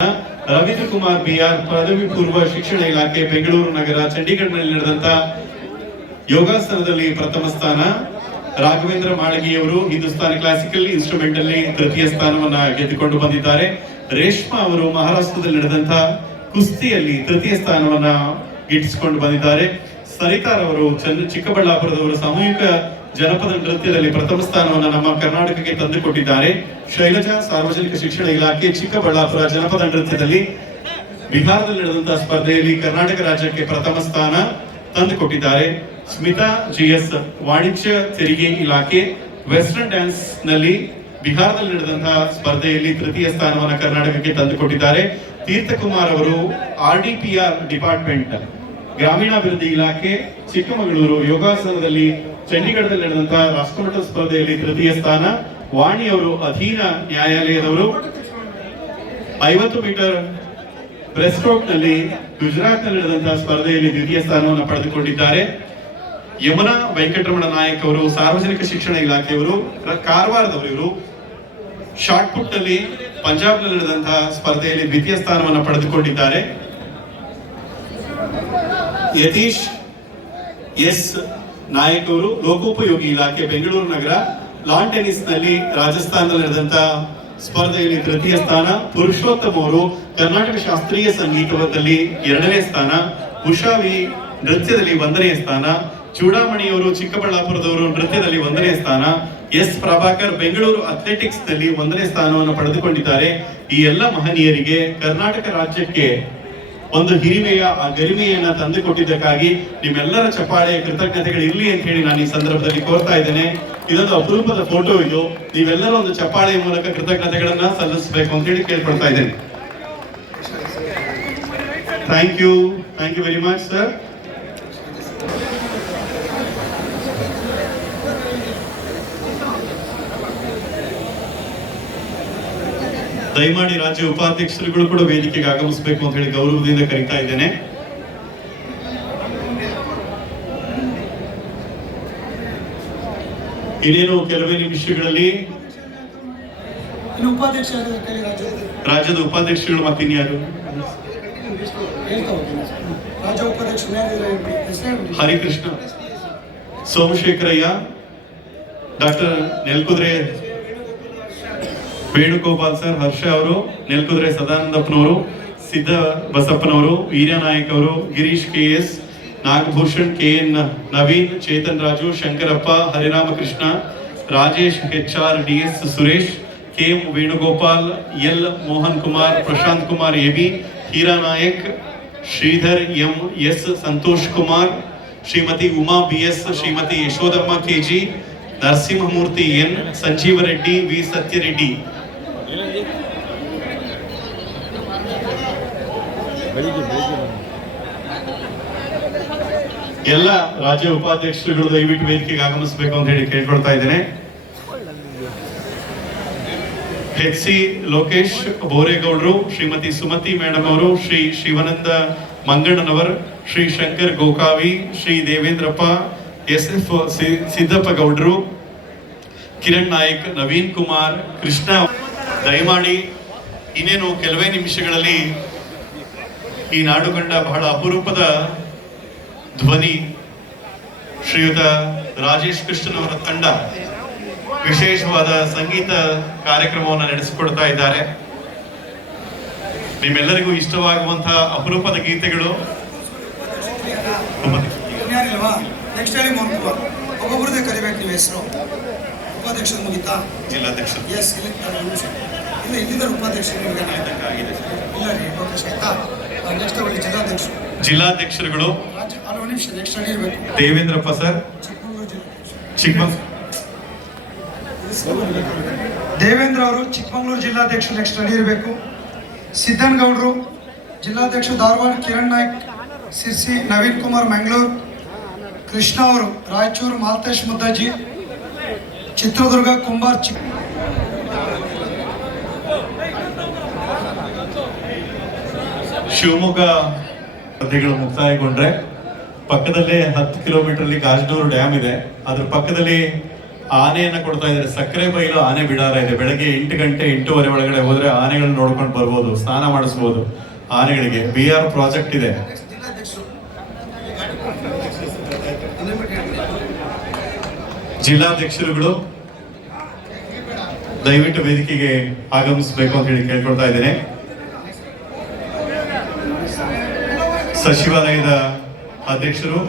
Ravindra Kumar B R ಪದವಿ ಪೂರ್ವ ಶಿಕ್ಷಣ ಇಲಾಖೆ ಬೆಂಗಳೂರು ನಗರ ಚಂಡೀಗಢನಲ್ಲಿ ನಡೆದಂತ ಯೋಗಾಸನದಲ್ಲಿ ಪ್ರಥಮ ಸ್ಥಾನ. ರಾಘವೇಂದ್ರ ಮಾಳಗಿಯವರು ಹಿಂದೂಸ್ತಾನಿ ಕ್ಲಾಸಿಕಲ್ ಇನ್ಸ್ಟ್ರೂಮೆಂಟ್ ಅಲ್ಲಿ ತೃತೀಯ ಸ್ಥಾನವನ್ನ ಗೆದ್ದುಕೊಂಡು ಬಂದಿದ್ದಾರೆ. ರೇಷ್ಮಾ ಅವರು ಮಹಾರಾಷ್ಟ್ರದಲ್ಲಿ ನಡೆದಂತ ಕುಸ್ತಿಯಲ್ಲಿ ತೃತೀಯ ಸ್ಥಾನವನ್ನ ಗಿಟ್ಟಿಸಿಕೊಂಡು ಬಂದಿದ್ದಾರೆ. ಸರಿತಾರವರು ಚಿಕ್ಕಬಳ್ಳಾಪುರದವರು ಸಾಮೂಹಿಕ ಜನಪದ ನೃತ್ಯದಲ್ಲಿ ಪ್ರಥಮ ಸ್ಥಾನವನ್ನು ನಮ್ಮ ಕರ್ನಾಟಕಕ್ಕೆ ತಂದುಕೊಟ್ಟಿದ್ದಾರೆ. ಶೈಲಜಾ ಸಾರ್ವಜನಿಕ ಶಿಕ್ಷಣ ಇಲಾಖೆ ಚಿಕ್ಕಬಳ್ಳಾಪುರ ಜನಪದ ನೃತ್ಯದಲ್ಲಿ ಬಿಹಾರದಲ್ಲಿ ನಡೆದಂತಹ ಸ್ಪರ್ಧೆಯಲ್ಲಿ ಕರ್ನಾಟಕ ರಾಜ್ಯಕ್ಕೆ ಪ್ರಥಮ ಸ್ಥಾನ ತಂದುಕೊಟ್ಟಿದ್ದಾರೆ. ಸ್ಮಿತಾ ಜಿಎಸ್ ವಾಣಿಜ್ಯ ತೆರಿಗೆ ಇಲಾಖೆ ವೆಸ್ಟರ್ನ್ ಡ್ಯಾನ್ಸ್ ನಲ್ಲಿ ಬಿಹಾರದಲ್ಲಿ ನಡೆದಂತಹ ಸ್ಪರ್ಧೆಯಲ್ಲಿ ತೃತೀಯ ಸ್ಥಾನವನ್ನು ಕರ್ನಾಟಕಕ್ಕೆ ತಂದುಕೊಟ್ಟಿದ್ದಾರೆ. ತೀರ್ಥಕುಮಾರ್ ಅವರು RDPR ಡಿಪಾರ್ಟ್ಮೆಂಟ್ ಗ್ರಾಮೀಣಾಭಿವೃದ್ಧಿ ಇಲಾಖೆ ಚಿಕ್ಕಮಗಳೂರು ಯೋಗಾಸನದಲ್ಲಿ ಚಂಡೀಗಢದಲ್ಲಿ ನಡೆದಂತಹ ರಾಷ್ಟ್ರಮಟ್ಟದ ಸ್ಪರ್ಧೆಯಲ್ಲಿ ತೃತೀಯ ಸ್ಥಾನ. ವಾಣಿ ಅವರು ಅಧೀನ ನ್ಯಾಯಾಲಯದವರು 50 ಮೀಟರ್ ಬ್ರೆಸ್ಟ್ ಸ್ಟ್ರೋಕ್ ನಲ್ಲಿ ಗುಜರಾತ್ ನಲ್ಲಿ ನಡೆದಂತಹ ಸ್ಪರ್ಧೆಯಲ್ಲಿ ದ್ವಿತೀಯ ಸ್ಥಾನವನ್ನು ಪಡೆದುಕೊಂಡಿದ್ದಾರೆ. ಯಮುನಾ ವೆಂಕಟರಮಣ ನಾಯಕ್ ಅವರು ಸಾರ್ವಜನಿಕ ಶಿಕ್ಷಣ ಇಲಾಖೆಯವರು ಕಾರವಾರದವರು. ಇವರು ಶಾರ್ಟ್ ಪುಟ್ ನಲ್ಲಿ ಪಂಜಾಬ್ ನಲ್ಲಿ ನಡೆದಂತಹ ಸ್ಪರ್ಧೆಯಲ್ಲಿ ದ್ವಿತೀಯ ಸ್ಥಾನವನ್ನು ಪಡೆದುಕೊಂಡಿದ್ದಾರೆ. ಯತೀಶ್ ಎಸ್ ನಾಯಕ್ ಅವರು ಲೋಕೋಪಯೋಗಿ ಇಲಾಖೆ ಬೆಂಗಳೂರು ನಗರ ಲಾನ್ ಟೆನಿಸ್ ನಲ್ಲಿ ರಾಜಸ್ಥಾನದಲ್ಲಿ ನಡೆದಂತಹ ಸ್ಪರ್ಧೆಯಲ್ಲಿ ತೃತೀಯ ಸ್ಥಾನ. ಪುರುಷೋತ್ತಮ್ ಅವರು ಕರ್ನಾಟಕ ಶಾಸ್ತ್ರೀಯ ಸಂಗೀತದಲ್ಲಿ 2ನೇ ಸ್ಥಾನ. ಉಷಾವಿ ನೃತ್ಯದಲ್ಲಿ 1ನೇ ಸ್ಥಾನ. ಚೂಡಾಮಣಿಯವರು ಚಿಕ್ಕಬಳ್ಳಾಪುರದವರು ನೃತ್ಯದಲ್ಲಿ 1ನೇ ಸ್ಥಾನ. ಎಸ್ ಪ್ರಭಾಕರ್ ಬೆಂಗಳೂರು ಅಥ್ಲೆಟಿಕ್ಸ್ ನಲ್ಲಿ 1ನೇ ಸ್ಥಾನವನ್ನು ಪಡೆದುಕೊಂಡಿದ್ದಾರೆ. ಈ ಎಲ್ಲ ಮಹನೀಯರಿಗೆ ಕರ್ನಾಟಕ ರಾಜ್ಯಕ್ಕೆ ಒಂದು ಹಿರಿಮೆಯ ಗರಿಮೆಯನ್ನ ತಂದುಕೊಟ್ಟಿದ್ದಕ್ಕಾಗಿ ನಿಮ್ಮೆಲ್ಲರ ಚಪ್ಪಾಳೆ ಕೃತಜ್ಞತೆಗಳು ಇರಲಿ ಅಂತ ಹೇಳಿ ನಾನು ಈ ಸಂದರ್ಭದಲ್ಲಿ ಕೋರ್ತಾ ಇದ್ದೇನೆ. ಇದೊಂದು ಅಪರೂಪದ ಫೋಟೋ ಇದು. ನೀವೆಲ್ಲರೂ ಒಂದು ಚಪ್ಪಾಳೆಯ ಮೂಲಕ ಕೃತಜ್ಞತೆಗಳನ್ನ ಸಲ್ಲಿಸಬೇಕು ಅಂತ ಹೇಳಿ ಕೇಳ್ಕೊಳ್ತಾ ಇದ್ದೇನೆ. Thank you very much sir. ದಯಮಾಡಿ ರಾಜ್ಯ ಉಪಾಧ್ಯಕ್ಷರುಗಳು ಕೂಡ ವೇದಿಕೆಗೆ ಆಗಮಿಸಬೇಕು ಅಂತ ಹೇಳಿ ಗೌರವದಿಂದ ಕರೀತಾ ಇದ್ದೇನೆ. ಇನ್ನೇನು ಕೆಲವೇ ನಿಮಿಷಗಳಲ್ಲಿ ರಾಜ್ಯದ ಉಪಾಧ್ಯಕ್ಷರುಗಳು ಮತ್ತಿನ್ಯಾರು? ಹರಿಕೃಷ್ಣ, ಸೋಮಶೇಖರಯ್ಯ, ಡಾಕ್ಟರ್ ನೆಲ್ಕುದ್ರೆ ವೇಣುಗೋಪಾಲ್ ಸರ್, ಹರ್ಷ ಅವರು, ನೆಲ್ಕುದ್ರೆ ಸದಾನಂದಪ್ಪನವರು, ಸಿದ್ಧ ಬಸಪ್ಪನವರು, ವೀರ್ಯನಾಯಕ್ ಅವರು, Girish KS, Nagabhushan, KN Naveen, Chetan Raju, Shankarappa, ಹರಿರಾಮಕೃಷ್ಣ, Rajesh HR, DS Suresh, KM Venugopal, L Mohan Kumar, Prashant Kumar AB, Heera Nayak, Sridhar MS, Santosh Kumar, Shrimati Uma BS, Shrimati Yashodamma KG, Narasimhamurthy N, Sanjeeva Reddy, V ಸತ್ಯರೆಡ್ಡಿ. ಎಲ್ಲ ರಾಜ್ಯ ಉಪಾಧ್ಯಕ್ಷರುಗಳು ದಯವಿಟ್ಟು ವೇದಿಕೆಗೆ ಆಗಮಿಸಬೇಕು ಅಂತ ಹೇಳಿ ಕೇಳ್ಕೊಳ್ತಾ ಇದ್ದೇನೆ. HC ಲೋಕೇಶ್ ಬೋರೇಗೌಡರು, ಶ್ರೀಮತಿ ಸುಮತಿ ಮೇಡಮ್ ಅವರು, ಶ್ರೀ ಶಿವಾನಂದ ಮಂಗಣ್ಣನವರ್, ಶ್ರೀ ಶಂಕರ್ ಗೋಕಾವಿ, ಶ್ರೀ ದೇವೇಂದ್ರಪ್ಪ, SF ಸಿದ್ದಪ್ಪ ಗೌಡ್ರು, ಕಿರಣ್ ನಾಯಕ್, ನವೀನ್ ಕುಮಾರ್, ಕೃಷ್ಣ. ದಯಮಾಡಿ ಇನ್ನೇನು ಕೆಲವೇ ನಿಮಿಷಗಳಲ್ಲಿ ಈ ನಾಡು ಕಂಡ ಬಹಳ ಅಪರೂಪದ ಧ್ವನಿ ಶ್ರೀಯುತ ರಾಜೇಶ್ ಕೃಷ್ಣನ್ ಅವರ ತಂಡ ವಿಶೇಷವಾದ ಸಂಗೀತ ಕಾರ್ಯಕ್ರಮವನ್ನು ನಡೆಸಿಕೊಡ್ತಾ ಇದ್ದಾರೆ. ನಿಮ್ಮೆಲ್ಲರಿಗೂ ಇಷ್ಟವಾಗುವಂತಹ ಅಪರೂಪದ ಗೀತೆಗಳು. ಒಬ್ಬೊಬ್ಬರದೇ ಕರಿಬೇಕು ನೀವು ಹೆಸರು. ಉಪಾಧ್ಯಕ್ಷರು ಮುಗಿತಾ? ಜಿಲ್ಲಾಧ್ಯಕ್ಷ ಎಸ್ ಇಲ್ಲ ಇಲ್ಲಿದ್ದಾರೆ ಉಪಾಧ್ಯಕ್ಷರು ಇಲ್ಲ ರೀ. ನೆಕ್ಸ್ಟ್ ಒಳ್ಳೆ ಜಿಲ್ಲಾಧ್ಯಕ್ಷರುಗಳು ನೆಕ್ಸ್ಟ್ ಇರಬೇಕು. ದೇವೇಂದ್ರಪ್ಪ ಸರ್, ದೇವೇಂದ್ರ ಅವರು ಚಿಕ್ಕಮಗಳೂರು ಜಿಲ್ಲಾಧ್ಯಕ್ಷರು ನೆಕ್ಸ್ಟ್ ರೆಡಿ ಇರಬೇಕು. ಸಿದ್ದನಗೌಡರು ಜಿಲ್ಲಾಧ್ಯಕ್ಷ ಧಾರವಾಡ, ಕಿರಣ್ ನಾಯ್ಕ್ ಸಿರ್ಸಿ, ನವೀನ್ ಕುಮಾರ್ ಮಂಗಳೂರು, ಕೃಷ್ಣ ಅವರು ರಾಯಚೂರು, ಮಾಲ್ತೇಶ್ ಮುದ್ದಾಜಿ ಚಿತ್ರದುರ್ಗ, ಕುಂಬಾರ್ ಶಿವಮೊಗ್ಗ ಸ್ಪರ್ಧೆಗಳು ಮುಕ್ತಾಯಗೊಂಡ್ರೆ ಪಕ್ಕದಲ್ಲೇ 10 ಕಿಲೋಮೀಟರ್ ಅಲ್ಲಿ ಗಾಜನೂರು ಡ್ಯಾಮ್ ಇದೆ. ಅದ್ರ ಪಕ್ಕದಲ್ಲಿ ಆನೆಯನ್ನ ಕೊಡ್ತಾ ಇದ್ದಾರೆ. ಸಕ್ಕರೆ ಬೈಲು ಆನೆ ಬಿಡಾರ ಇದೆ. ಬೆಳಗ್ಗೆ 8 ಗಂಟೆ 8:30 ಒಳಗಡೆ ಹೋದ್ರೆ ಆನೆಗಳನ್ನ ನೋಡ್ಕೊಂಡು ಬರ್ಬೋದು, ಸ್ನಾನ ಮಾಡಿಸ್ಬೋದು ಆನೆಗಳಿಗೆ. BR ಪ್ರಾಜೆಕ್ಟ್ ಇದೆ. ಜಿಲ್ಲಾಧ್ಯಕ್ಷರುಗಳು ದಯವಿಟ್ಟು ವೇದಿಕೆಗೆ ಆಗಮಿಸಬೇಕು ಅಂತ ಹೇಳಿ ಕೇಳ್ಕೊಳ್ತಾ ಇದ್ದೇನೆ. ಸಚಿವಾಲಯದ ಅಧ್ಯಕ್ಷರು